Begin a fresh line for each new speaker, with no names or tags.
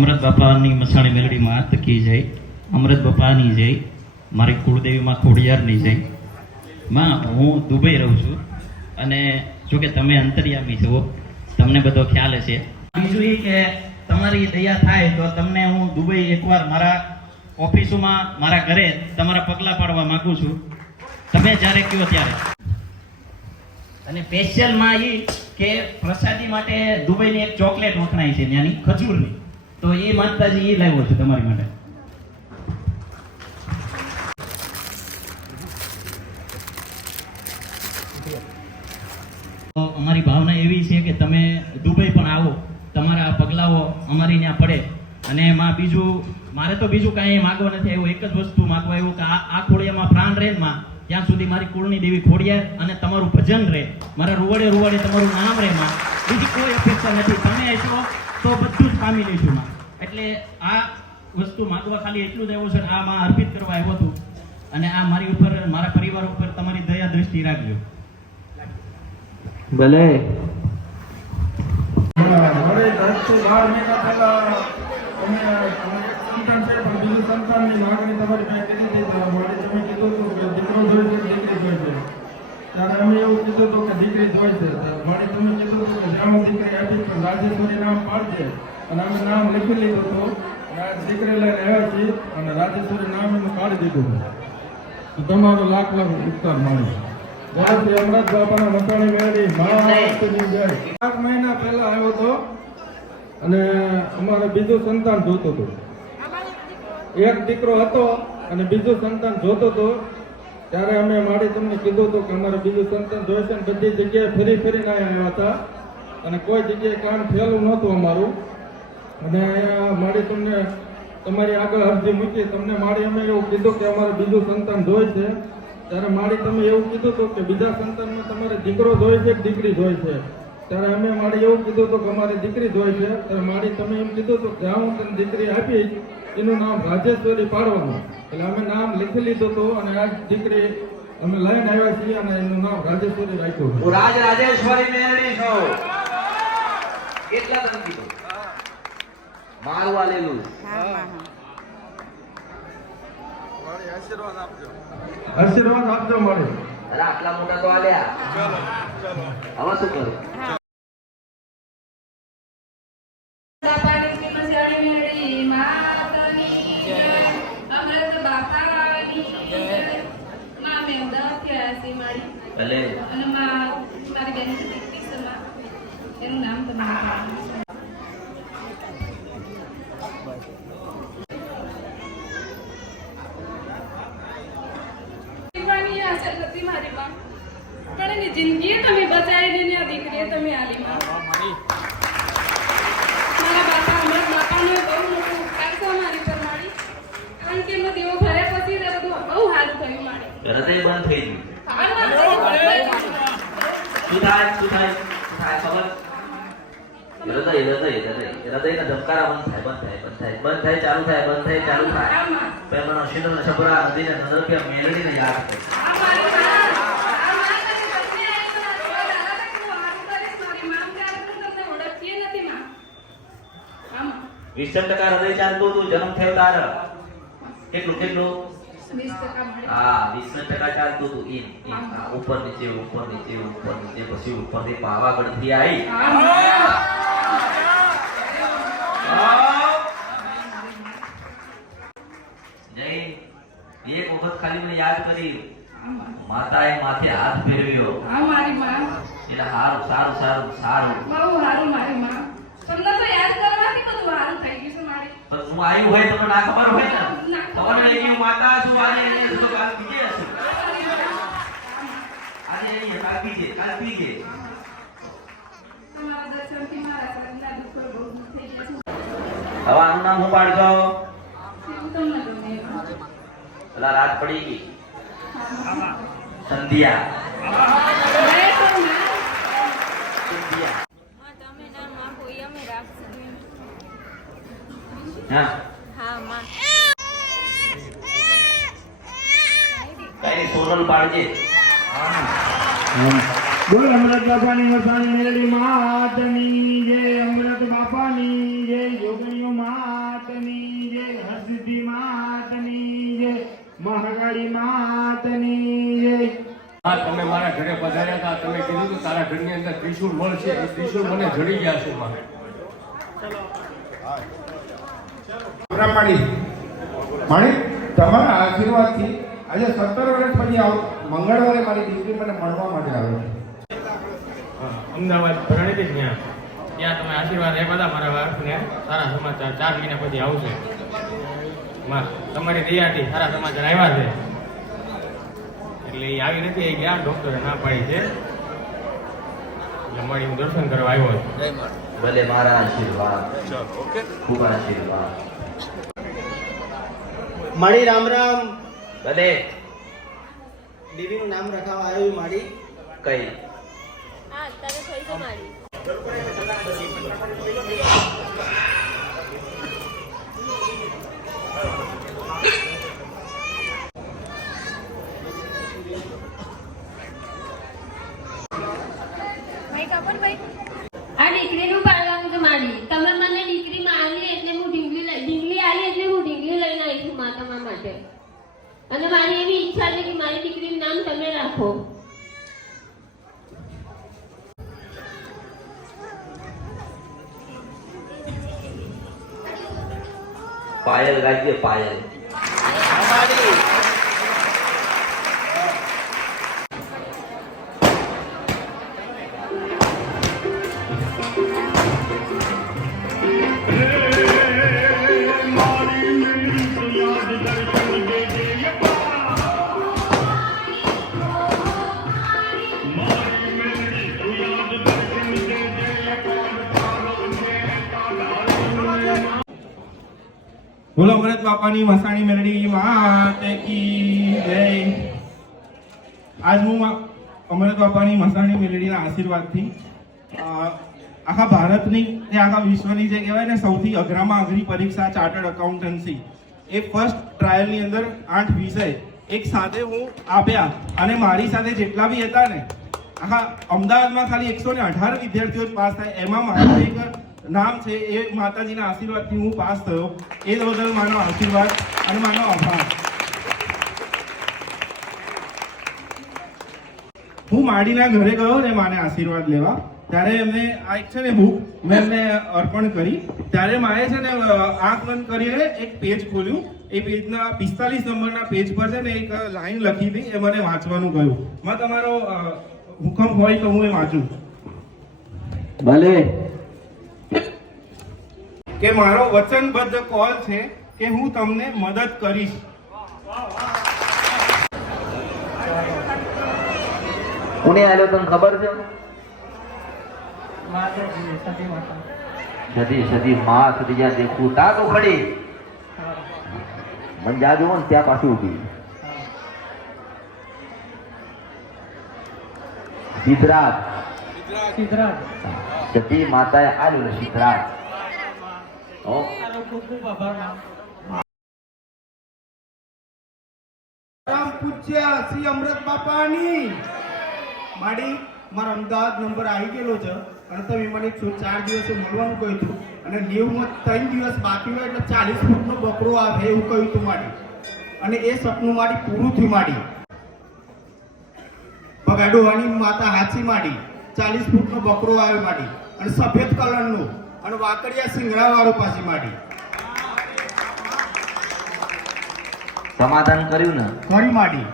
અમૃત બાપાની મસાણી મેલડીમાં તકી જઈ અમૃત બાપાની જય. મારી કુળદેવીમાં ખોડિયારની જઈ માં, હું દુબઈ રહું છું. અને જો કે તમે અંતર્યામી છો, તમને બધો ખ્યાલ હશે. બીજું એ કે તમારી દયા થાય તો તમને હું દુબઈ એકવાર મારા ઓફિસોમાં, મારા ઘરે તમારા પગલાં પાડવા માંગુ છું. તમે જ્યારે કહો ત્યારે. અને સ્પેશિયલમાં એ કે પ્રસાદી માટે દુબઈની એક ચોકલેટ વખણાય છે ત્યાંની ખજૂરની. તો એ માતાજી એ લાવ્યો છે તમારી માટે. અમારી ભાવના એવી છે કે તમે દુબઈ પણ આવો. તમારા પગલાઓ અમારી ત્યાં પડે. અને એમાં બીજું, મારે તો બીજું કાંઈ માગવા નથી આવ્યું. એક જ વસ્તુ માગવા આવ્યું કે આ આ ખોડિયામાં પ્રાણ રહે માં, ત્યાં સુધી મારી કુળની દેવી ખોડિયા અને તમારું ભજન રહે. મારા રૂવડે રૂવડે તમારું નામ રહે, માં. બીજી કોઈ અપેક્ષા નથી. તમે આવશો તો બધું જ પામી લઈશું, માં. એટલે આ વસ્તુ માગવા ખાલી એટલું જ આવ્યું છે આ માં અર્પિત કરવા આવ્યો હતું. અને આ મારી ઉપર મારા પરિવાર ઉપર તમારી દયા દ્રષ્ટિ રાખજો.
ભલે.
દીકરી સંતાન છે દીકરો દીકરી જોઈશે ત્યારે અમે એવું કીધું હતું કે દીકરી જોઈશે તમે કીધું હતું કે જામ આપી નામ પાડજે. અને અમે નામ લખી લીધું હતું. દીકરી લઈને આવ્યા છીએ અને રાજેશ્વરી નામ એનું કાઢી દીધું તો તમારો લાખ લાખ ઉપકાર માનું જય અમરાજ બાપાના મસાણી મેળવી આઠ મહિના પહેલા આવ્યો હતો અને અમારે બીજું સંતાન જોતું હતું. એક દીકરો હતો અને બીજું સંતાન જોતો હતો. ત્યારે અમે માડી તમને કીધું હતું કે અમારે બીજું સંતાન જોઈશે ને બધી જગ્યાએ ફરી ફરીને આવ્યા હતા. અને કોઈ જગ્યાએ કામ થયેલું નહોતું અમારું. અને અહીંયા માડી તમને, તમારી આગળ અરજી મૂકી, તમને માડી અમે એવું કીધું કે અમારે બીજું સંતાન જોઈશે. ત્યારે માડી તમે એવું કીધું હતું કે બીજા સંતાનમાં તમારે દીકરો જોઈ છે કે દીકરી જોઈ છે ત્યારે અમે માડી એવું કીધું હતું કે અમારે દીકરી જોઈ છે ત્યારે માડી તમે એમ કીધું હતું કે હું તને દીકરી આપીશ. એનું નામ રાજેશ્વરી પાડવાનું. એટલે અમે નામ લખી લીધું હતું અને આ દીકરી અમે લઈને આવ્યા છીએ અને એનું નામ રાજેશ્વરી રાખ્યું
રાજ રાજેશ્વરી છું. કેટલા તને કીધું. મારું આલેલું
આશીર્વાદ આપજો માડી
અરે આટલા મોટા તો આલ્યા. હવે શું કરું?
બાપાની શ્રી મજાણી મેળી માતની જય. અમૃત બાપાની જય. માં મેં ઉદાસ મારી
ભલે
અને મારી બેન એનું નામ તમારે કહેવાનું છે. દીવાની આશા નથી મારી માં પણ એની જિંદગી તમે બચાવી દીધી આ દીકરીએ તમે આલી માં મારા બાપા અમૃત બાપાનો બહુ મોટો ઉપકાર છે મારી પર મારી કારણ કે એમનો દેવો ઘરે પછી તે બધું બહુ સારું થયું મારી
હૃદય બંધ થઈ ગયું
હાલમાં
શું થાય શું થાય શું થાય ખબર હૃદય હૃદયના થાય બંધ થાય બંધ થાય ચાલુ થાય. બંધ થાય ચાલુ થાય પેલો શીતળ છબરા નદીને નદર મેળવીને યાદ થાય.
આ મારી માં આ માતાની પત્ની આવી તો મારા દાદા તક હું હારું કરીશ મારી માં ત્યારે હું તમને ઓળખતી નથી માં આમાં
વીસ ટકા હૃદય ચાલતું હતું જન્મ થયો તાર. કેટલું કેટલું? હા વીસ ટકા ચાલતું હતું હા, ઉપર નીચે ઉપર નીચે ઉપર નીચે પછી ઉપરથી પાવાગઢથી આવી યાદ કરી માતાએ માથે હાથ ફેરવ્યો.
હા મારી માં.
એટલે સારું સારું સારું સારું.
બહુ સારું મારી માં. તમને તો યાદ કરવાથી બધું સારું થઈ ગયું છે મારી.
પણ હું આવ્યું હોય તમને ના ખબર હોય ને. ખબર નહીં કે માતા છું આજે અહીં તો કાલ બીજે હશું. આજે અહીં કાલ બીજે કાલ બીજે
તમારા દર્શનથી મારા શરીરના દુઃખો બહુ થઈ ગયા છે.
હવે આનું નામ હું પાડજો. પેલા રાત પડી ગઈ. સંધ્યા.
બોલ, અમૃત બાપાની વસાણી મેલડી માતની જય, અમૃત બાપાની જય યોગણીઓ માતની જય હસદી
માતની જય મહા
હા તમે મારા ઘરે પધાર્યા હતા તમે કીધું કે તારા ઘરની અંદર ત્રિશુળ મળશે એ ત્રિશુળ મને જડી ગયા છે મારે.
માણી માણી તમારા આશીર્વાદથી આજે સત્તર વર્ષ પછી આવ મંગળવારે મારી દીકરી મને મળવા માટે આવે છે.
અમદાવાદ ભરણી ત્યાં ત્યાં તમે આશીર્વાદ આપ્યા હતા મારા વાર્ફને સારા સમાચાર ચાર મહિના પછી આવશે. તમારી દયાથી સારા સમાચાર આવ્યા છે. એટલે એ આવી નથી એ ગયા ડોક્ટરે ના પાડી છે. એટલે મારી હું દર્શન કરવા આવ્યો છું.
ભલે મારા આશીર્વાદ. ખૂબ આશીર્વાદ.
મારી રામ રામ.
ભલે.
દેવીનું નામ રખાવા આવ્યું માડી
કઈ?
હા તારે થઈ છે મારી
આ દીકરીનું પાડવાનું છે મારી. તમે મને દીકરી મારી એટલે હું ઢીંગલી લઈ ઢીંગલી આલી એટલે હું ઢીંગલી લઈને આવી છું મા તમારા માટે. અને મારી એવી ઈચ્છા છે કે મારી દીકરીનું નામ તમે રાખો.
પાયલ ગાજે પાયલ.
બોલો બાપાની મસાણી મેલડી માતે કી જય. આજ હું અમરત બાપાની મસાણી મેલડીના આશીર્વાદથી આખા ભારતની કે આખા વિશ્વની જે કહેવાય ને સૌથી અઘરામાં અઘરી પરીક્ષા ચાર્ટર્ડ એકાઉન્ટન્સી, એ ફર્સ્ટ ટ્રાયલની અંદર આઠ વિષય એક સાથે હું આપ્યા અને મારી સાથે જેટલા બી હતા ને, આખા અમદાવાદમાં ખાલી એકસો ને અઢાર વિદ્યાર્થીઓ જ પાસ થાય. એમાં મારો એક નામ છે એ માતાજીના આશીર્વાદથી હું પાસ થયો. એ બદલ મારો આશીર્વાદ અને મારો આભાર. હું માડીના ઘરે ગયો ને માને આશીર્વાદ લેવા. ત્યારે એમને આ એક છે ને બુક મેં એમને અર્પણ કરી. ત્યારે મારે છે ને આંખ બંધ કરીને એક પેજ ખોલ્યું. એ પેજના પિસ્તાલીસ નંબરના પેજ પર છે ને એક લાઈન લખી હતી. એ મને વાંચવાનું કહ્યું મેં તમારો હુકમ હોય તો હું એ વાંચું.
ભલે.
કે મારો વચનબદ્ધ કોલ છે કે હું તમને મદદ કરીશ.
કોને આલ્યો તમને ખબર છે? સદી સદી માં સદી જ્યાં દેખું તા તો ખડી. મન જાજો ને ત્યાં પાછી ઊભી સિદ્ધરાજ. સતી માતાએ આલ્યો ને સિદ્ધરાજ.
એટલે ચાલીસ ફૂટનો બકરો આવે એવું કહ્યું હતું માડી. અને એ સપનું મારી પૂરું થયું માડી. ભગાડોવાની માતા હાચી માડી. ચાલીસ ફૂટનો બકરો આવે માડી. અને સફેદ કલરનો. અને વાકડિયા સિંગડા વાળો પાછી માટી
સમાધાન કર્યું ને?
ફરી માડી.